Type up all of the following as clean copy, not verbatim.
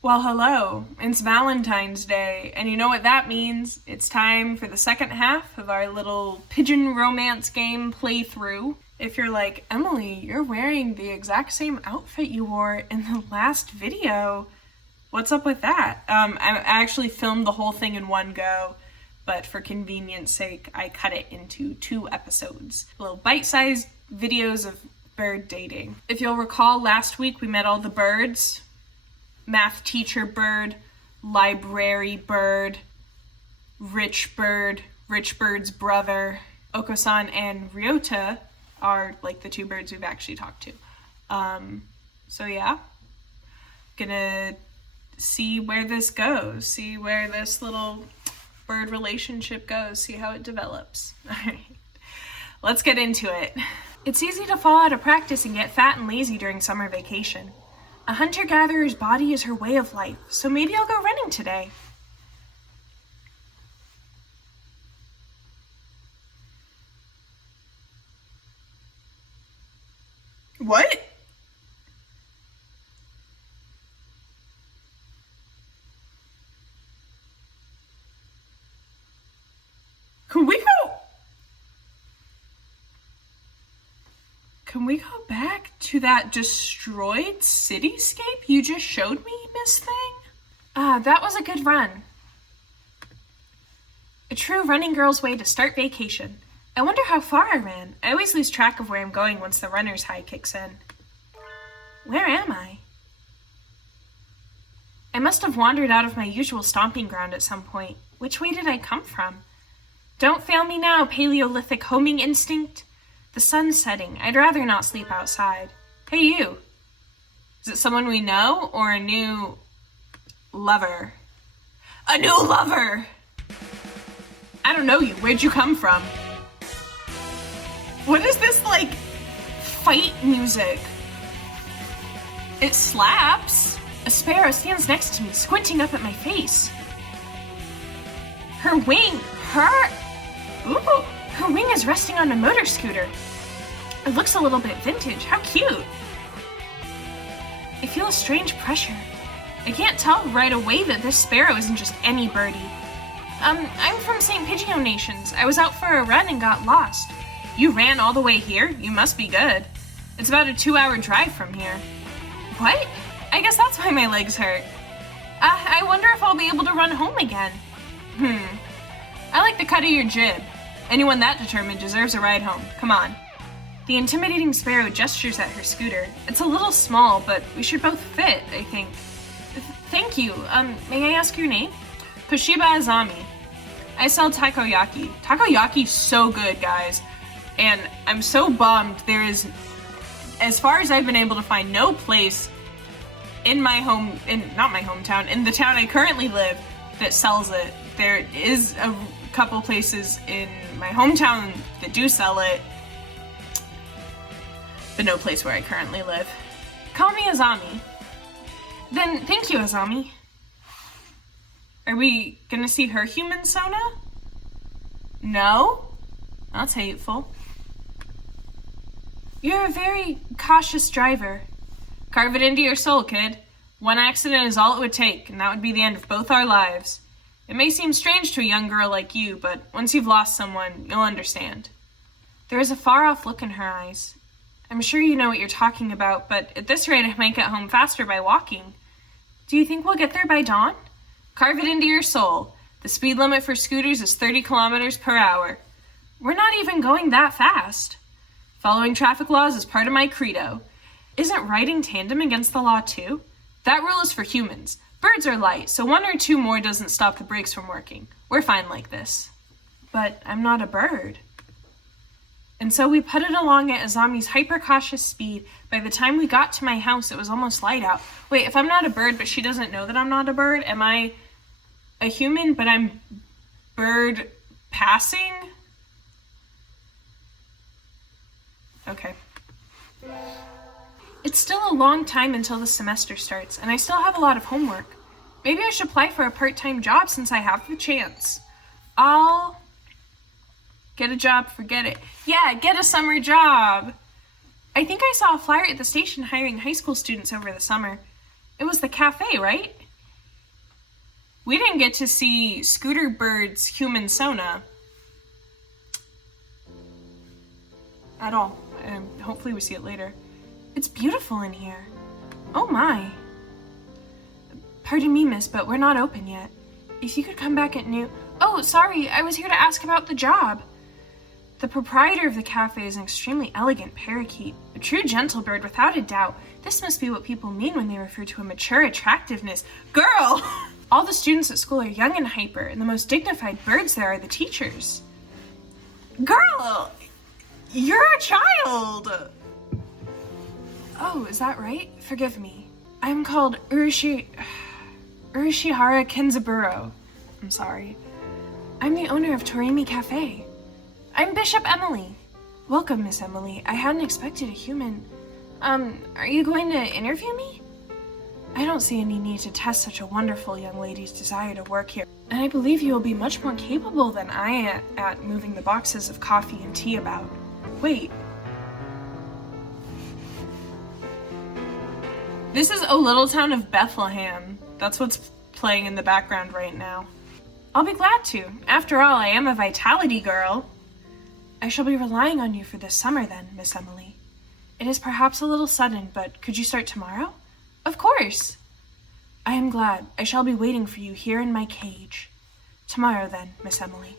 Well, hello. It's Valentine's Day, and you know what that means? It's time for the second half of our little pigeon romance game playthrough. If you're like, Emily, you're wearing the exact same outfit you wore in the last video, what's up with that? I actually filmed the whole thing in one go, but for convenience sake, I cut it into 2 episodes. Little bite-sized videos of bird dating. If you'll recall, last week we met all the birds. Math teacher bird, library bird, rich bird's brother. Oko-san and Ryota are like the 2 birds we've actually talked to. So yeah, gonna see where this goes, see where this little bird relationship goes, see how it develops. All right, let's get into it. It's easy to fall out of practice and get fat and lazy during summer vacation. A hunter-gatherer's body is her way of life, so maybe I'll go running today. What? Can we go back to that destroyed cityscape you just showed me, Miss Thing? That was a good run. A true running girl's way to start vacation. I wonder how far I ran. I always lose track of where I'm going once the runner's high kicks in. Where am I? I must have wandered out of my usual stomping ground at some point. Which way did I come from? Don't fail me now, Paleolithic homing instinct. The sun's setting. I'd rather not sleep outside. Hey, you. Is it someone we know or a new lover? A new lover! I don't know you. Where'd you come from? What is this, like, fight music? It slaps. A sparrow stands next to me, squinting up at my face. Her wing is resting on a motor scooter. It looks a little bit vintage. How cute. I feel a strange pressure. I can't tell right away that this sparrow isn't just any birdie. I'm from St. Pidgeot Nations. I was out for a run and got lost. You ran all the way here? You must be good. It's about a 2-hour drive from here. What? I guess that's why my legs hurt. I wonder if I'll be able to run home again. I like the cut of your jib. Anyone that determined deserves a ride home. Come on. The intimidating sparrow gestures at her scooter. It's a little small, but we should both fit, I think. Thank you. May I ask your name? Toshiba Azami. I sell takoyaki. Takoyaki's so good, guys. And I'm so bummed there is, as far as I've been able to find, no place in my not my hometown, in the town I currently live that sells it. There is a couple places in my hometown that do sell it, but no place where I currently live. Call me Azami. Then thank you, Azami. Are we gonna see her human Sona? No? That's hateful. You're a very cautious driver. Carve it into your soul, kid. One accident is all it would take, and that would be the end of both our lives. It may seem strange to a young girl like you, but once you've lost someone, you'll understand. There is a far-off look in her eyes. I'm sure you know what you're talking about, but at this rate I might get home faster by walking. Do you think we'll get there by dawn? Carve it into your soul. The speed limit for scooters is 30 kilometers per hour. We're not even going that fast. Following traffic laws is part of my credo. Isn't riding tandem against the law too? That rule is for humans. Birds are light, so 1 or 2 more doesn't stop the brakes from working. We're fine like this. But I'm not a bird. And so we putted along at Azami's hyper-cautious speed. By the time we got to my house, it was almost light out. Wait, if I'm not a bird, but she doesn't know that I'm not a bird, am I a human, but I'm bird passing? Okay. It's still a long time until the semester starts, and I still have a lot of homework. Maybe I should apply for a part-time job since I have the chance. I'll get a job, forget it. Yeah, get a summer job. I think I saw a flyer at the station hiring high school students over the summer. It was the cafe, right? We didn't get to see Scooter Bird's human Sona at all. Hopefully we see it later. It's beautiful in here. Oh my. Pardon me, miss, but we're not open yet. If you could come back at noon... Oh, sorry, I was here to ask about the job. The proprietor of the cafe is an extremely elegant parakeet. A true gentle bird, without a doubt. This must be what people mean when they refer to a mature attractiveness. Girl! All the students at school are young and hyper, and the most dignified birds there are the teachers. Girl! You're a child! Oh, is that right? Forgive me. I'm called Urashihara Kenzaburo. I'm sorry. I'm the owner of Torimi Cafe. I'm Bishop Emily. Welcome, Miss Emily. I hadn't expected a human. Are you going to interview me? I don't see any need to test such a wonderful young lady's desire to work here. And I believe you will be much more capable than I am at moving the boxes of coffee and tea about. Wait. This is O Little Town of Bethlehem. That's what's playing in the background right now. I'll be glad to. After all, I am a vitality girl. I shall be relying on you for this summer then, Miss Emily. It is perhaps a little sudden, but could you start tomorrow? Of course. I am glad. I shall be waiting for you here in my cage. Tomorrow then, Miss Emily.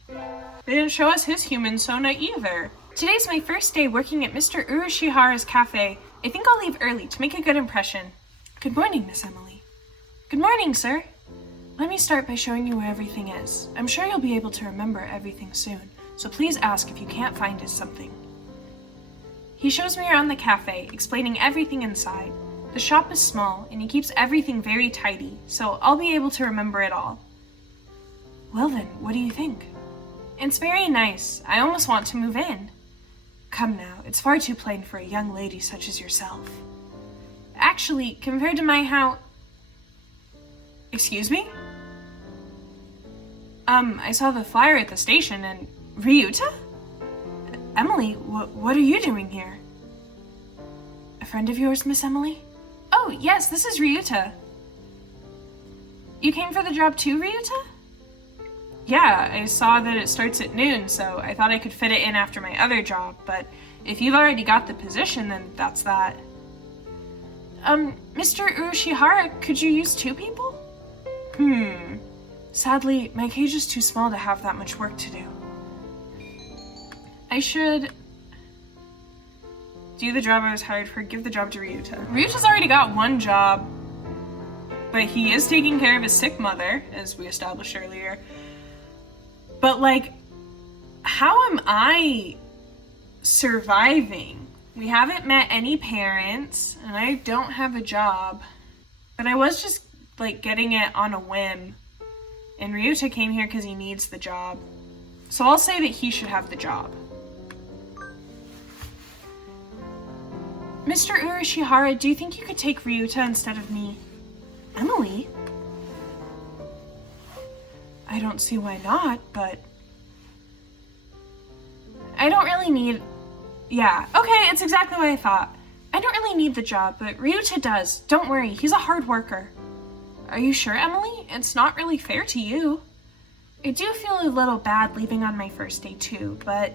They didn't show us his human Sona either. Today's my first day working at Mr. Urashihara's cafe. I think I'll leave early to make a good impression. Good morning, Miss Emily. Good morning, sir. Let me start by showing you where everything is. I'm sure you'll be able to remember everything soon, so please ask if you can't find it something. He shows me around the cafe, explaining everything inside. The shop is small, and he keeps everything very tidy, so I'll be able to remember it all. Well then, what do you think? It's very nice. I almost want to move in. Come now, it's far too plain for a young lady such as yourself. Actually, compared to my house... Excuse me? I saw the flyer at the station and... Ryuta? Emily, what are you doing here? A friend of yours, Miss Emily? Oh, yes, this is Ryuta. You came for the job too, Ryuta? Yeah, I saw that it starts at noon, so I thought I could fit it in after my other job, but if you've already got the position, then that's that. Mr. Urashihara, could you use 2 people? Sadly, my cage is too small to have that much work to do. I should do the job I was hired for, give the job to Ryuta. Ryuta's already got 1 job, but he is taking care of his sick mother, as we established earlier. But like, how am I surviving? We haven't met any parents, and I don't have a job. But I was just like getting it on a whim. And Ryuta came here because he needs the job. So I'll say that he should have the job. Mr. Urashihara, do you think you could take Ryuta instead of me? Emily? I don't see why not, but... I don't really need... Yeah, okay, it's exactly what I thought. I don't really need the job, but Ryuta does. Don't worry, he's a hard worker. Are you sure, Emily? It's not really fair to you. I do feel a little bad leaving on my first day too, but...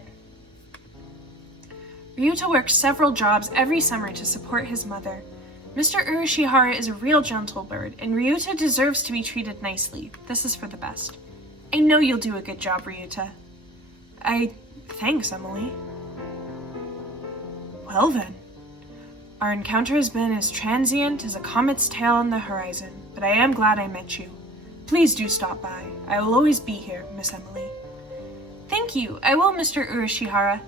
Ryuta works several jobs every summer to support his mother. Mr. Urashihara is a real gentle bird, and Ryuta deserves to be treated nicely. This is for the best. I know you'll do a good job, Ryuta. Thanks, Emily. Well then. Our encounter has been as transient as a comet's tail on the horizon, but I am glad I met you. Please do stop by. I will always be here, Miss Emily. Thank you. I will, Mr. Urashihara.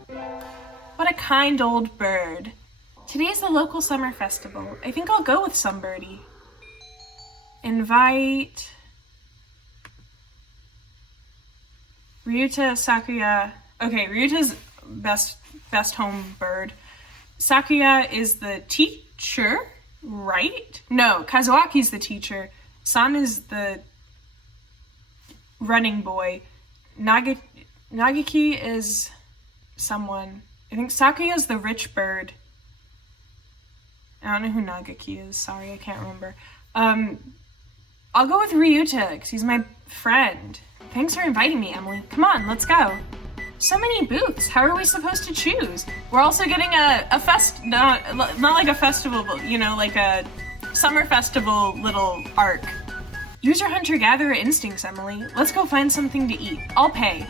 What a kind old bird. Today's the local summer festival. I think I'll go with some birdie. Invite... Ryuta, Sakuya... Okay, Ryuta's best home bird. Sakuya is the teacher, right? No, Kazuaki's the teacher. San is the running boy. Nagaki is someone. I think Sakuya's the rich bird. I don't know who Nagaki is. Sorry, I can't remember. I'll go with Ryuta, because he's my friend. Thanks for inviting me, Emily. Come on, let's go. So many booths. How are we supposed to choose? We're also getting not like a festival, but, like a summer festival little arc. Use your hunter-gatherer instincts, Emily. Let's go find something to eat. I'll pay.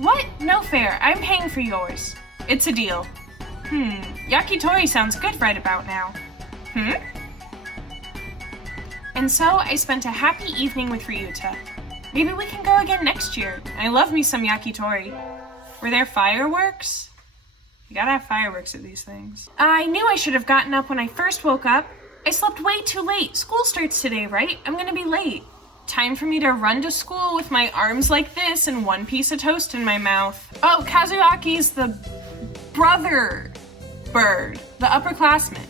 What? No fair. I'm paying for yours. It's a deal. Yakitori sounds good right about now. And so I spent a happy evening with Ryuta. Maybe we can go again next year. I love me some yakitori. Were there fireworks? You gotta have fireworks at these things. I knew I should have gotten up when I first woke up. I slept way too late. School starts today, right? I'm gonna be late. Time for me to run to school with my arms like this and one piece of toast in my mouth. Oh, Kazuyaki's the brother bird, the upperclassman.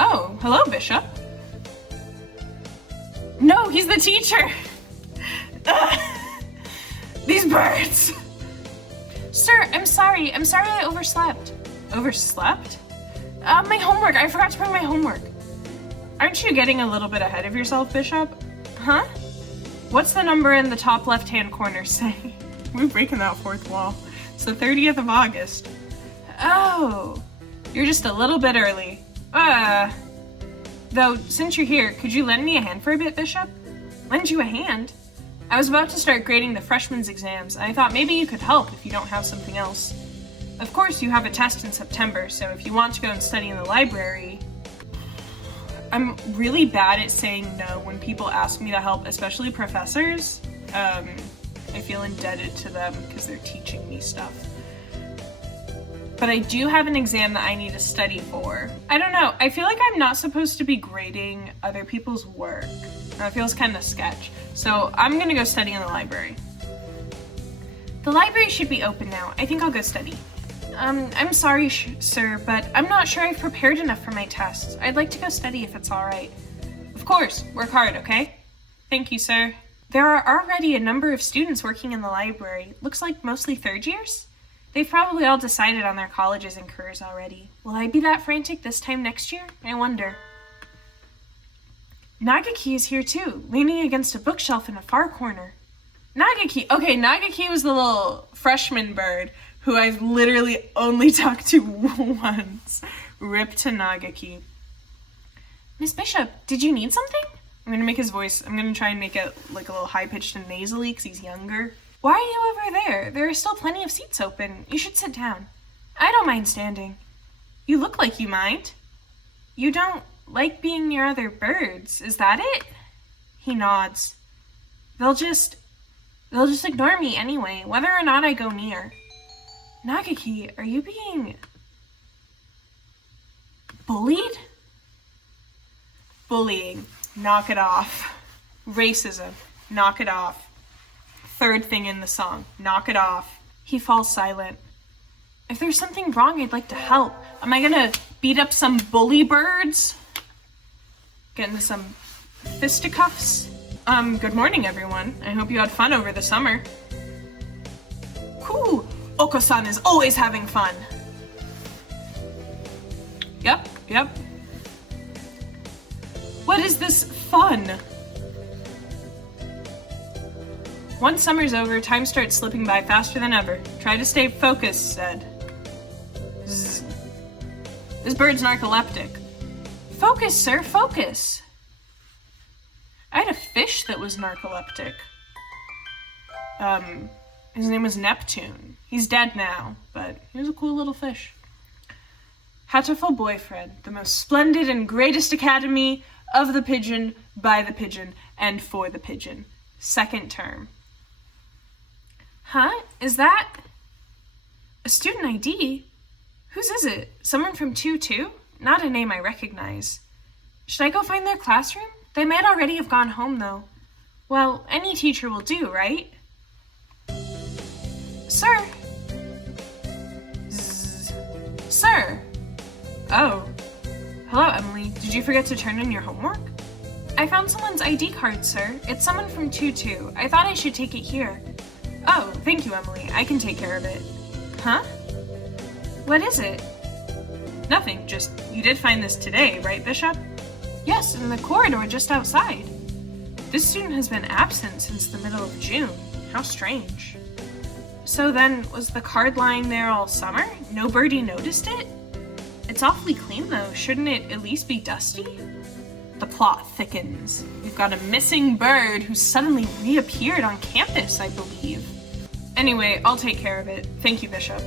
Oh, hello, Bishop. No, he's the teacher. These birds. Sir, I'm sorry I overslept. Overslept? My homework. I forgot to bring my homework. Aren't you getting a little bit ahead of yourself, Bishop? Huh? What's the number in the top left-hand corner say? We're breaking that fourth wall. It's the 30th of August. Oh, you're just a little bit early. Though, since you're here, could you lend me a hand for a bit, Bishop? Lend you a hand? I was about to start grading the freshman's exams, and I thought maybe you could help if you don't have something else. Of course, you have a test in September, so if you want to go and study in the library... I'm really bad at saying no when people ask me to help, especially professors. I feel indebted to them because they're teaching me stuff. But I do have an exam that I need to study for. I don't know, I feel like I'm not supposed to be grading other people's work. That feels kind of sketch. So I'm gonna go study in the library. The library should be open now. I think I'll go study. I'm sorry, sir, but I'm not sure I've prepared enough for my tests. I'd like to go study if it's all right. Of course, work hard, okay? Thank you, sir. There are already a number of students working in the library. Looks like mostly third years? They've probably all decided on their colleges and careers already. Will I be that frantic this time next year? I wonder. Nagaki is here too, leaning against a bookshelf in a far corner. Nagaki! Okay, Nagaki was the little freshman bird who I've literally only talked to once. Rip to Nagaki. Miss Bishop, did you need something? I'm gonna try and make it like a little high-pitched and nasally because he's younger. Why are you over there? There are still plenty of seats open. You should sit down. I don't mind standing. You look like you mind. You don't like being near other birds, is that it? He nods. They'll just ignore me anyway, whether or not I go near. Nagaki, are you being bullied? Bullying. Knock it off. Racism. Knock it off. Third thing in the song. Knock it off. He falls silent. If there's something wrong, I'd like to help. Am I gonna beat up some bully birds? Get into some fisticuffs? Good morning, everyone. I hope you had fun over the summer. Cool. Oko-san is always having fun. Yep. What is this fun? Once summer's over, time starts slipping by faster than ever. Try to stay focused, said. Zzz. This bird's narcoleptic. Focus, sir, focus. I had a fish that was narcoleptic. His name was Neptune. He's dead now, but he was a cool little fish. Hatoful boyfriend, the most splendid and greatest academy of the pigeon, by the pigeon, and for the pigeon. Second term. Huh? Is that a student ID? Whose is it? Someone from 2-2? Not a name I recognize. Should I go find their classroom? They might already have gone home, though. Well, any teacher will do, right? Sir? Zzz. Sir? Oh. Hello, Emily. Did you forget to turn in your homework? I found someone's ID card, sir. It's someone from 2-2. I thought I should take it here. Oh, thank you, Emily. I can take care of it. Huh? What is it? Nothing, just you did find this today, right, Bishop? Yes, in the corridor just outside. This student has been absent since the middle of June. How strange. So then, was the card lying there all summer? Nobody noticed it? It's awfully clean though. Shouldn't it at least be dusty? The plot thickens. We've got a missing bird who suddenly reappeared on campus, I believe. Anyway, I'll take care of it. Thank you, Bishop.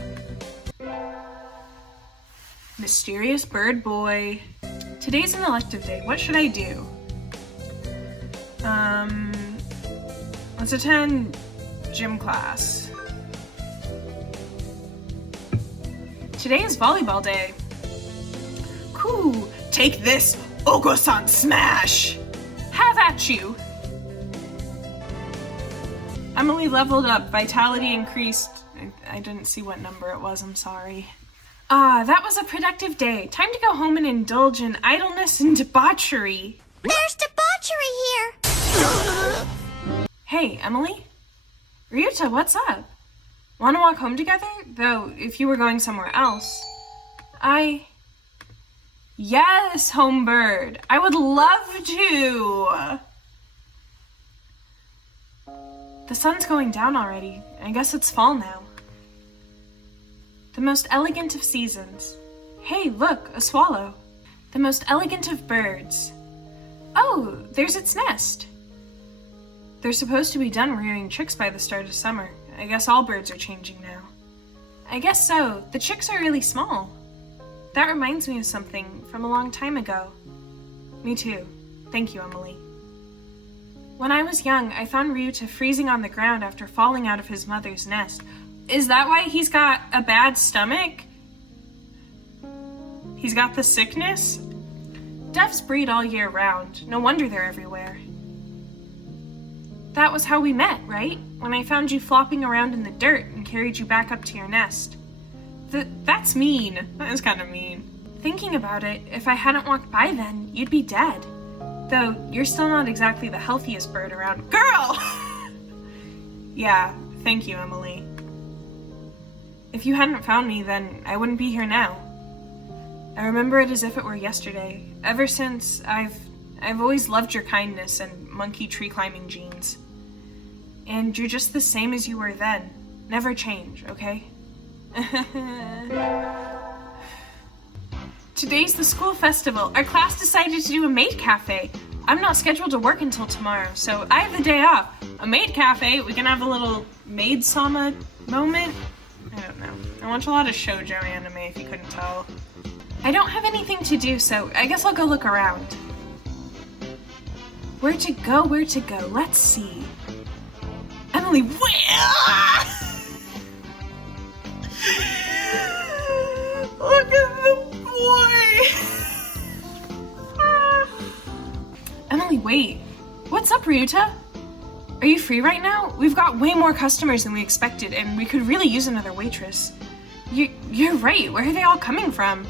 Mysterious bird boy. Today's an elective day. What should I do? Let's attend gym class. Today is volleyball day. Cool. Take this, Ogo-san smash! Have at you! Emily leveled up. Vitality increased. I didn't see what number it was. I'm sorry. That was a productive day. Time to go home and indulge in idleness and debauchery. There's debauchery here! Hey, Emily? Ryuta, what's up? Want to walk home together? Though, if you were going somewhere else. Yes, Homebird. I would love to. The sun's going down already. I guess it's fall now. The most elegant of seasons. Hey, look, a swallow. The most elegant of birds. Oh, there's its nest. They're supposed to be done rearing chicks by the start of summer. I guess all birds are changing now. I guess so. The chicks are really small. That reminds me of something from a long time ago. Me too. Thank you, Emily. When I was young, I found Ryuta freezing on the ground after falling out of his mother's nest. Is that why he's got a bad stomach? He's got the sickness? Doves breed all year round. No wonder they're everywhere. That was how we met, right? When I found you flopping around in the dirt and carried you back up to your nest. That's mean. That is kind of mean. Thinking about it, if I hadn't walked by then, you'd be dead. Though, you're still not exactly the healthiest bird around. Girl! Yeah, thank you, Emily. If you hadn't found me, then I wouldn't be here now. I remember it as if it were yesterday. Ever since, I've always loved your kindness and monkey tree climbing genes. And you're just the same as you were then. Never change, okay? Today's the school festival. Our class decided to do a maid cafe. I'm not scheduled to work until tomorrow, so I have the day off. A maid cafe, we can have a little maid sama moment. I don't know. I watch a lot of shoujo anime, if you couldn't tell. I don't have anything to do, so I guess I'll go look around. Where to go? Let's see. Emily, where? Look at the boy! Emily, wait. What's up, Ryuta? Are you free right now? We've got way more customers than we expected, and we could really use another waitress. You're right. Where are they all coming from?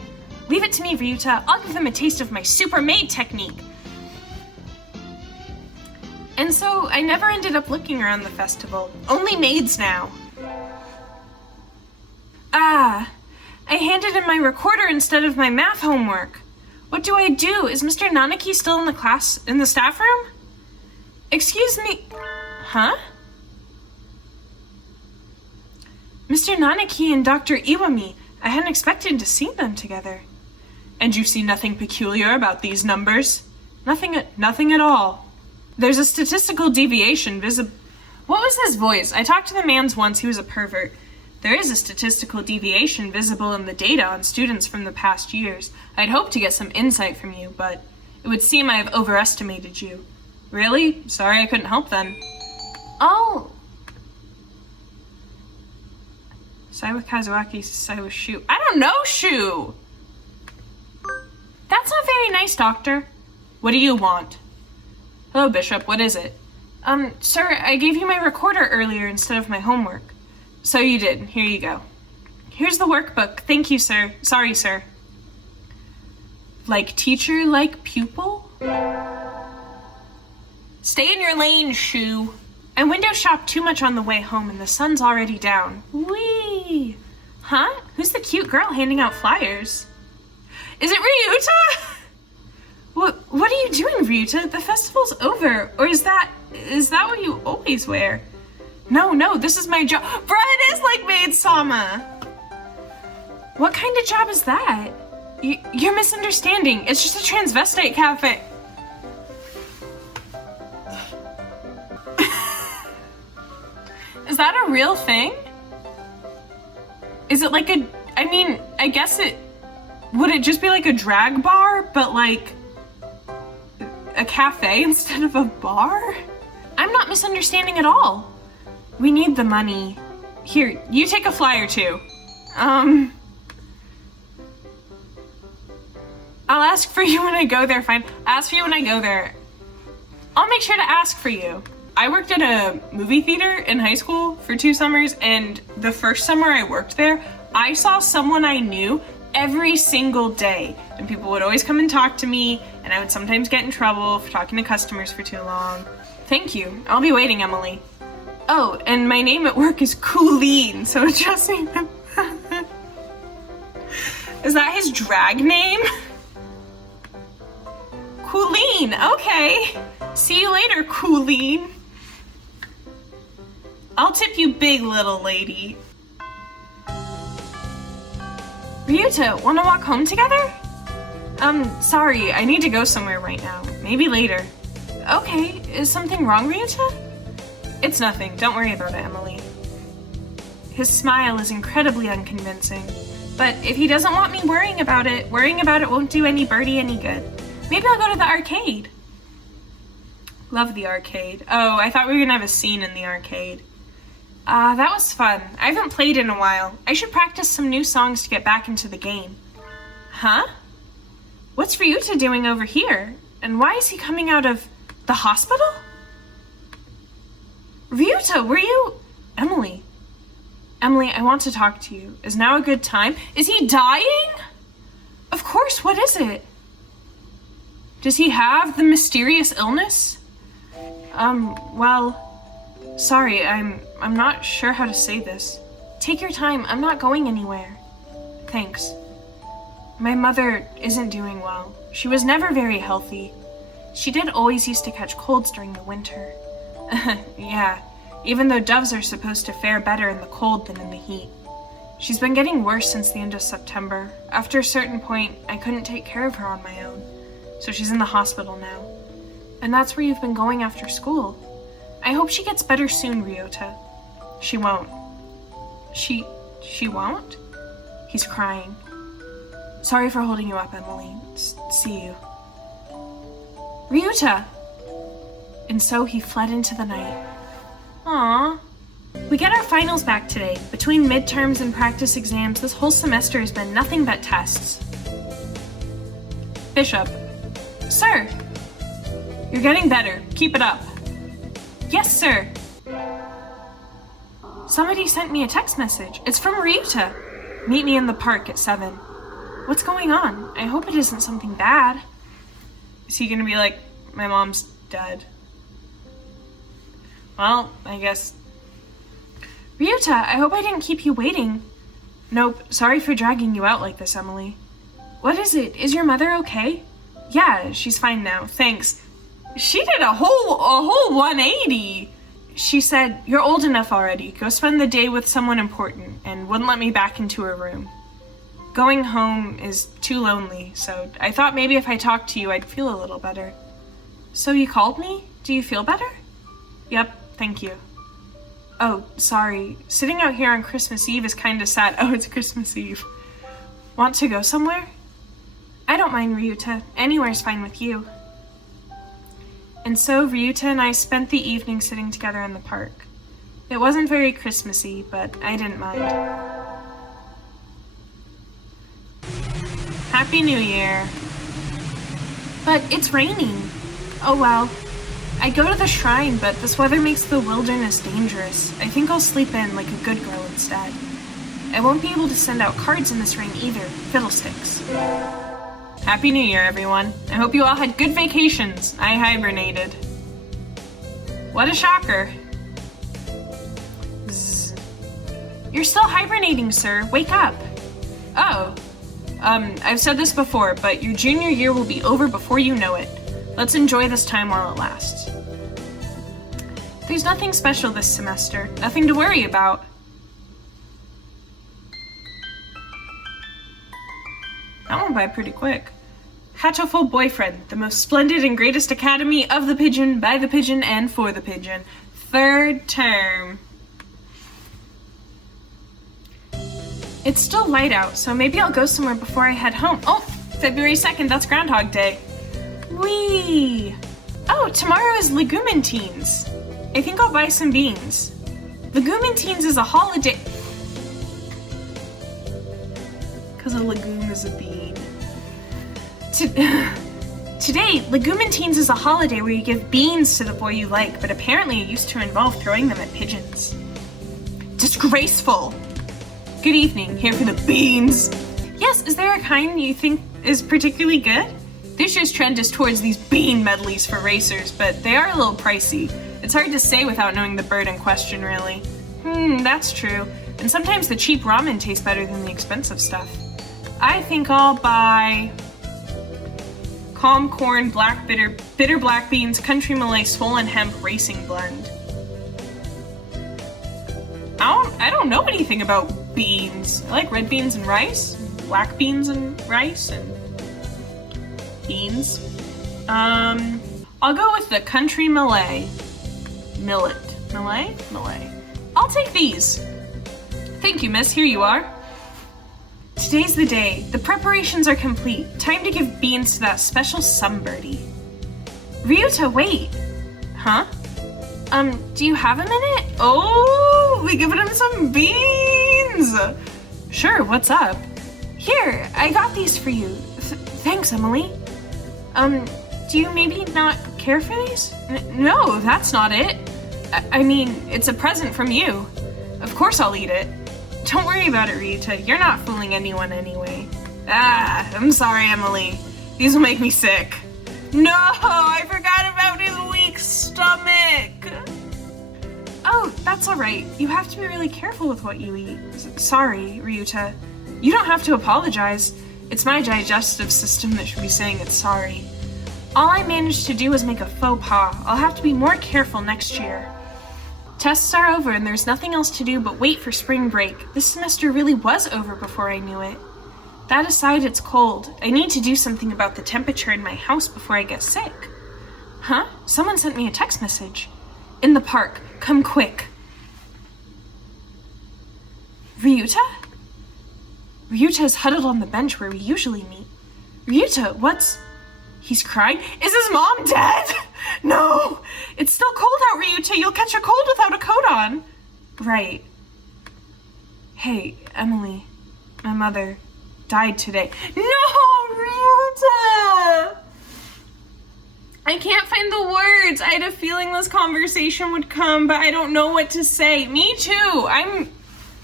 Leave it to me, Ryuta. I'll give them a taste of my super maid technique. And so, I never ended up looking around the festival. Only maids now. I handed in my recorder instead of my math homework. What do I do? Is Mr. Nanaki still in the staff room? Excuse me. Huh? Mr. Nanaki and Dr. Iwami. I hadn't expected to see them together. And you see nothing peculiar about these numbers? Nothing at all. There's a statistical deviation visible. What was his voice? I talked to the man once. He was a pervert. There is a statistical deviation visible in the data on students from the past years. I'd hoped to get some insight from you, but it would seem I have overestimated you. Really? Sorry I couldn't help then. Oh. Side with Kazuaki, side with Shu. I don't know Shu! That's not very nice, Doctor. What do you want? Hello, Bishop. What is it? Sir, I gave you my recorder earlier instead of my homework. So you did. Here you go. Here's the workbook. Thank you, sir. Sorry, sir. Like teacher, like pupil? Stay in your lane, Shu. I window shopped too much on the way home and the sun's already down. Whee! Huh? Who's the cute girl handing out flyers? Is it Ryuta? What are you doing, Ryuta? The festival's over. Or is that what you always wear? No, this is my job. Bruh, it is like maid-sama. What kind of job is that? You're misunderstanding. It's just a transvestite cafe. Is that a real thing? Is it like I guess would it just be like a drag bar, but like a cafe instead of a bar? I'm not misunderstanding at all. We need the money. Here, you take a flyer too. I'll ask for you when I go there, fine. Ask for you when I go there. I'll make sure to ask for you. I worked at a movie theater in high school for 2 summers, and the first summer I worked there, I saw someone I knew every single day. And people would always come and talk to me, and I would sometimes get in trouble for talking to customers for too long. Thank you. I'll be waiting, Emily. Oh, and my name at work is Colleen, so just Is that his drag name? Colleen, okay. See you later, Colleen. I'll tip you big, little lady. Ryuta, wanna walk home together? Sorry, I need to go somewhere right now. Maybe later. Okay, is something wrong, Ryuta? It's nothing, don't worry about it, Emily. His smile is incredibly unconvincing, but if he doesn't want me worrying about it won't do any birdie any good. Maybe I'll go to the arcade. Love the arcade. Oh, I thought we were gonna have a scene in the arcade. That was fun. I haven't played in a while. I should practice some new songs to get back into the game. Huh? What's Ryuta doing over here? And why is he coming out of the hospital? Ryuta, were you... Emily, I want to talk to you. Is now a good time? Is he dying? Of course, what is it? Does he have the mysterious illness? Well... Sorry, I'm not sure how to say this. Take your time, I'm not going anywhere. Thanks. My mother isn't doing well. She was never very healthy. She did always used to catch colds during the winter. Yeah, even though doves are supposed to fare better in the cold than in the heat. She's been getting worse since the end of September. After a certain point, I couldn't take care of her on my own. So she's in the hospital now. And that's where you've been going after school. I hope she gets better soon, Ryota. She won't. She won't? He's crying. Sorry for holding you up, Emily. See you. Ryuta! And so he fled into the night. Aww. We get our finals back today. Between midterms and practice exams, this whole semester has been nothing but tests. Bishop. Sir! You're getting better. Keep it up. Yes, sir. Somebody sent me a text message. It's from Ryuta. Meet me in the park at 7. What's going on? I hope it isn't something bad. Is he gonna be like, my mom's dead? Well, I guess. Ryuta, I hope I didn't keep you waiting. Nope, sorry for dragging you out like this, Emily. What is it? Is your mother okay? Yeah, she's fine now, thanks. She did a whole 180. She said, you're old enough already. Go spend the day with someone important, and wouldn't let me back into her room. Going home is too lonely, so I thought maybe if I talked to you, I'd feel a little better. So you called me? Do you feel better? Yep, thank you. Oh, sorry. Sitting out here on Christmas Eve is kinda sad. Oh, it's Christmas Eve. Want to go somewhere? I don't mind, Ryuta. Anywhere's fine with you. And so Ryuta and I spent the evening sitting together in the park. It wasn't very Christmassy, but I didn't mind. Happy New Year. But it's raining. Oh well. I go to the shrine, but this weather makes the wilderness dangerous. I think I'll sleep in like a good girl instead. I won't be able to send out cards in this rain either. Fiddlesticks. Happy New Year, everyone. I hope you all had good vacations. I hibernated. What a shocker. Zzz. You're still hibernating, sir. Wake up. Oh. I've said this before, but your junior year will be over before you know it. Let's enjoy this time while it lasts. There's nothing special this semester, nothing to worry about. That went by pretty quick. Hatoful boyfriend, the most splendid and greatest academy of the pigeon, by the pigeon, and for the pigeon. Third term. It's still light out, so maybe I'll go somewhere before I head home. Oh, February 2nd, that's Groundhog Day. Whee! Oh, tomorrow is Legumantines. I think I'll buy some beans. Legumantines is a holiday. Because a legume is a bean. Today, Legumantines is a holiday where you give beans to the boy you like, but apparently it used to involve throwing them at pigeons. Disgraceful! Good evening, here for the beans. Yes, is there a kind you think is particularly good? This year's trend is towards these bean medleys for racers, but they are a little pricey. It's hard to say without knowing the bird in question, really. That's true. And sometimes the cheap ramen tastes better than the expensive stuff. I think I'll buy calm corn, black bitter black beans, country Malay, swollen hemp, racing blend. I don't know anything about beans. I like red beans and rice, black beans and rice, and beans. I'll go with the country Malay. Millet. Malay? I'll take these. Thank you, miss. Here you are. Today's the day. The preparations are complete. Time to give beans to that special sunbirdie. Ryuta, wait. Huh? Do you have a minute? Oh, we giving him some beans. Sure, what's up? Here, I got these for you. Thanks, Emily. Do you maybe not care for these? No, that's not it. I mean, it's a present from you. Of course I'll eat it. Don't worry about it, Ryuta. You're not fooling anyone anyway. I'm sorry, Emily. These will make me sick. No, I forgot about his weak stomach. Oh, that's all right. You have to be really careful with what you eat. Sorry, Ryuta. You don't have to apologize. It's my digestive system that should be saying it's sorry. All I managed to do was make a faux pas. I'll have to be more careful next year. Tests are over and there's nothing else to do but wait for spring break. This semester really was over before I knew it. That aside, it's cold. I need to do something about the temperature in my house before I get sick. Huh? Someone sent me a text message. In the park. Come quick. Ryuta? Ryuta is huddled on the bench where we usually meet. Ryuta, what's... He's crying? Is his mom dead? No! It's still cold out, Ryuta. You'll catch a cold without a coat on. Right. Hey, Emily. My mother died today. No, Ryuta! I can't find the words. I had a feeling this conversation would come, but I don't know what to say. Me too. I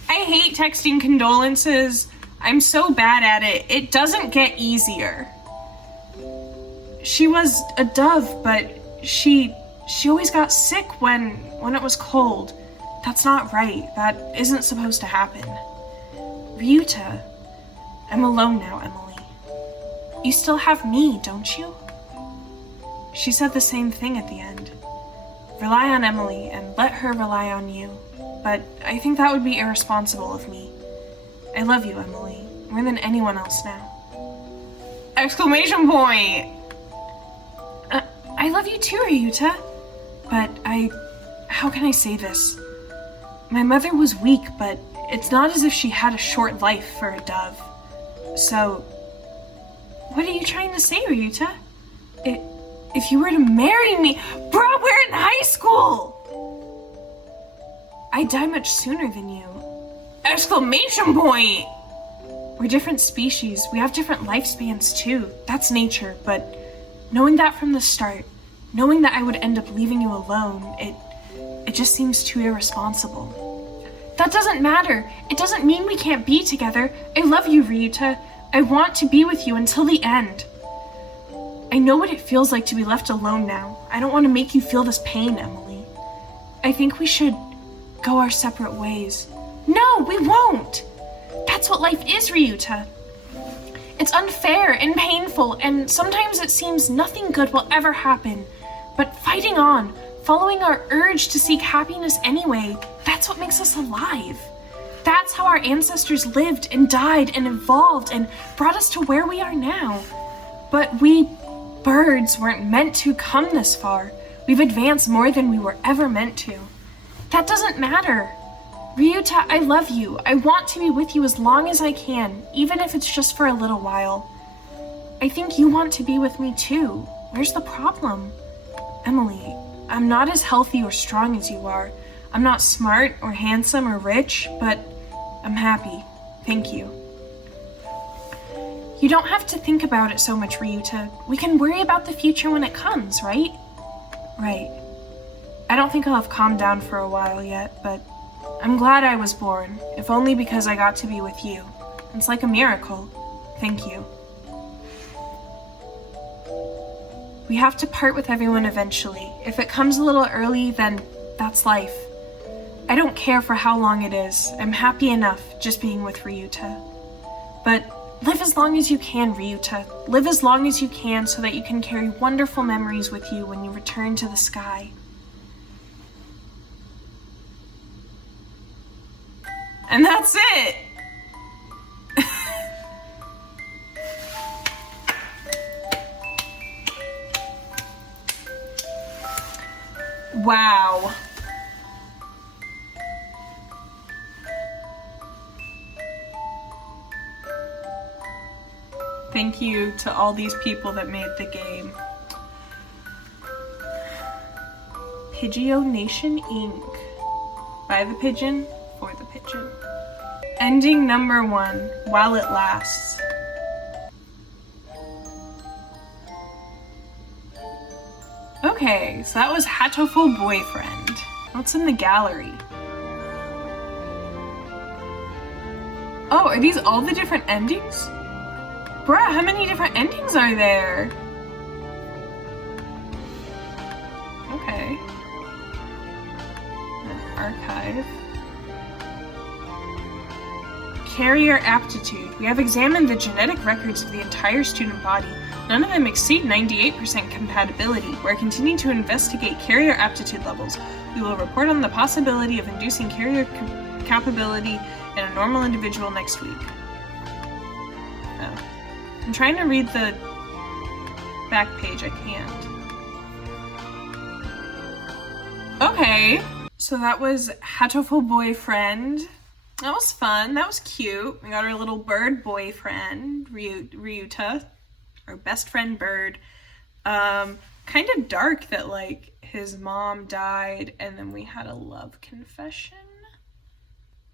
hate texting condolences. I'm so bad at it. It doesn't get easier. She was a dove, but she always got sick when it was cold. That's not right. That isn't supposed to happen. Ryuta, I'm alone now, Emily. You still have me, don't you? She said the same thing at the end. Rely on Emily and let her rely on you. But I think that would be irresponsible of me. I love you, Emily, more than anyone else now. Exclamation point! I love you too, Ryuta. But how can I say this? My mother was weak, but it's not as if she had a short life for a dove. So, what are you trying to say, Ryuta? If you were to marry me, bro, we're in high school! I'd die much sooner than you. Exclamation point! We're different species. We have different lifespans too. That's nature, but knowing that from the start, knowing that I would end up leaving you alone, it just seems too irresponsible. That doesn't matter. It doesn't mean we can't be together. I love you, Ryuta. I want to be with you until the end. I know what it feels like to be left alone now. I don't want to make you feel this pain, Emily. I think we should go our separate ways. No, we won't! That's what life is, Ryuta. It's unfair and painful, and sometimes it seems nothing good will ever happen. But fighting on, following our urge to seek happiness anyway, that's what makes us alive. That's how our ancestors lived and died and evolved and brought us to where we are now. But we birds weren't meant to come this far. We've advanced more than we were ever meant to. That doesn't matter. Ryuta, I love you. I want to be with you as long as I can, even if it's just for a little while. I think you want to be with me too. Where's the problem? Emily, I'm not as healthy or strong as you are. I'm not smart or handsome or rich, but I'm happy. Thank you. You don't have to think about it so much, Ryuta. We can worry about the future when it comes, right? Right. I don't think I'll have calmed down for a while yet, but I'm glad I was born, if only because I got to be with you. It's like a miracle. Thank you. We have to part with everyone eventually. If it comes a little early, then that's life. I don't care for how long it is. I'm happy enough just being with Ryuta. But live as long as you can, Ryuta. Live as long as you can so that you can carry wonderful memories with you when you return to the sky. And that's it! Wow. Thank you to all these people that made the game. Pidgeot Nation Inc. By the pigeon, for the pigeon. Ending number 1, while it lasts. Okay, so that was Hatoful Boyfriend. What's in the gallery? Oh, are these all the different endings? Bruh, how many different endings are there? Okay. Archive. Carrier aptitude. We have examined the genetic records of the entire student body. None of them exceed 98% compatibility. We're continuing to investigate carrier aptitude levels. We will report on the possibility of inducing carrier capability in a normal individual next week. Oh. I'm trying to read the back page. I can't. Okay. So that was Hatoful Boyfriend. That was fun. That was cute. We got our little bird boyfriend, Ryuta, our best friend bird. Kind of dark that, like, his mom died and then we had a love confession.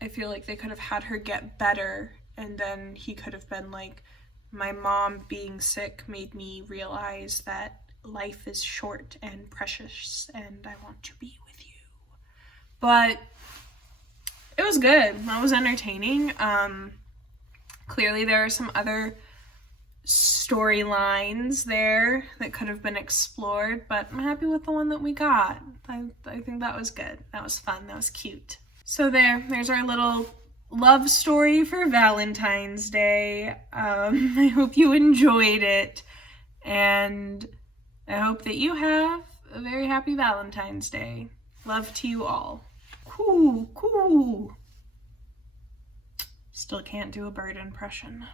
I feel like they could have had her get better and then he could have been like, my mom being sick made me realize that life is short and precious and I want to be with you. But it was good. That was entertaining. Clearly there are some other storylines there that could have been explored, but I'm happy with the one that we got. I think that was good. That was fun. That was cute. So there's our little love story for Valentine's Day. I hope you enjoyed it, and I hope that you have a very happy Valentine's Day. Love to you all. Cool. Still can't do a bird impression.